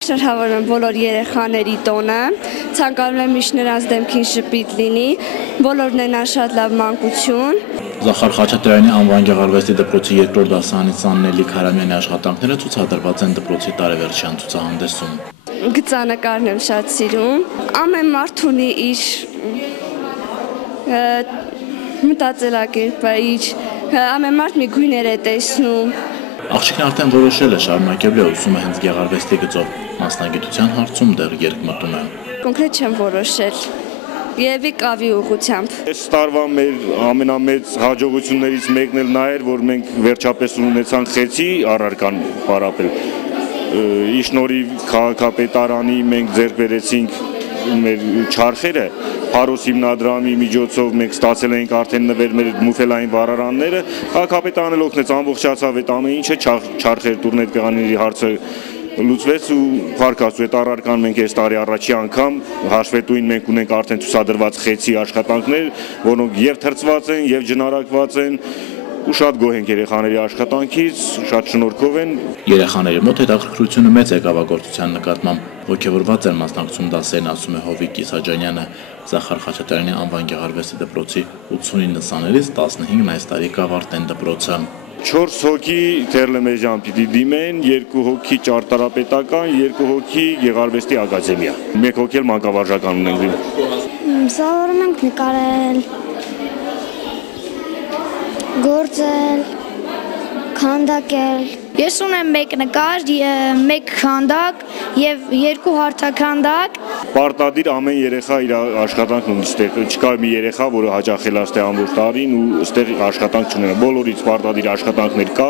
Շնորհավորում եմ բոլոր երեխաների տոնը, ցանկանում եմ միշտ նրանց դեմքին շպիտ լինի, բոլորն են շատ լավ մանկություն։ Զախար Խաչատրյանի անվան գեղարվեստի դպրոցի երկրորդ դասարանից Աննելի Քարամյանի աշխատանքները ցուցադրված են դպրոցի տարեվերջյան ցուցահանդեսում։ Գծանկարն եմ շատ սիրում։ Ամեն մարդ ունի իր մտածելակերպը, ամեն մարդ մի գույներ է տեսնում։ Աղջիկն արդեն որոշել է շարունակել ուսումը հենց գեղարվեստի գծով, մասնագիտության հարցում դեռ երկմտում է։ Կոնկրետ չեմ որոշել։ Եվի կավի ուղղությամբ։ Այս տարվա մեր ամենամեծ հաջողություններից մեկն էլ նա էր, որ մենք վերջապես ունեցանք խեցի առարկան պարապել։ Ի շնորհիվ քաղաքապետարանի մենք ձեռք բերեցինք մեր չարխերը, Փարոս հիմնադրամի միջոցով մենք ստացել ենք արդեն նվեր մեր մուֆելային վառարանները, քաղաքապետարանը էլ օգնեց, ամբողջացավ այդ ամեն ինչը, չարխեր տուրնետ կղաների հարցը լուծվեց ու փառքաստու այդ առարկան մենք այս տարի առաջի անգամ հաշվետուին մենք ունենք արդեն ցուցադրված խեցի աշխատանքներ, որոնք եւ թրծված են եւ ջնարակված են ու շատ գոհ ենք երեխաների աշխատանքից, շատ շնորհքով են։ Երեխաների մոտ հետաքրքրությունը մեծ է կավագործության նկատմամբ, ոգևորված էր մասնակցում դասերին, ասում է Հովիկ Կիսաջանյանը։ Զախար Խաչատրյանի անվան գեղարվեստի դպրոցի 89 սաներից 15-ն այս տարի կավարտեն դպրոցը։ 4 հոգի Թերլեմեժան պիտի դիմեն, 2 հոգի ճարտարապետական, 2 հոգի գեղարվեստի ակադեմիա։ 1 հոգի էլ մանկավարժական ունենք։ Սովորում ենք նկարել, գործել, քանդակել։ Ես ունեմ 1 նկար, 1 քանդակ եւ 2 հարթաքանդակ։ Պարտադիր ամեն երեխա իր աշխատանքն ունի ստեղ, չկա մի երեխա, որը հաճախել է ստեղ ամբողջ տարին ու ստեղ աշխատանք չունենա։ Բոլորից պարտադիր աշխատանքներ կա,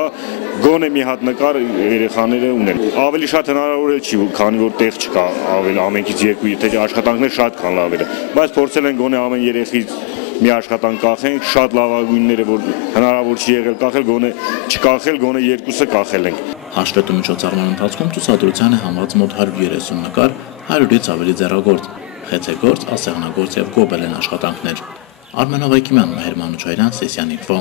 գոնե մի հատ նկար երեխաները ունեն։ Ավելի շատ հնարավոր էլ չի, քանի որ տեղ չկա, ավելի ամենքից 2, թե աշխատանքներ շատ կան լավերը, բայց փորձել են գոնե ամեն երեխից մի աշխատանք կախենք, շատ լավագույնները, որ հնարավոր չի եղել կախել, գոնե չկախել, գոնե 2-ը կախել ենք։ Հաշվետու միջոցառման ընթացքում ցուցադրության է համված մոտ 130 նկար, 100-ից ավելի ձեռագործ, խեցեգործ, ասեղնագործ եւ գոբելեն աշխատանքներ։ Արմեն Ավակիմյան, Մհեր Մանուչարյան, Սեսյան Ինֆո։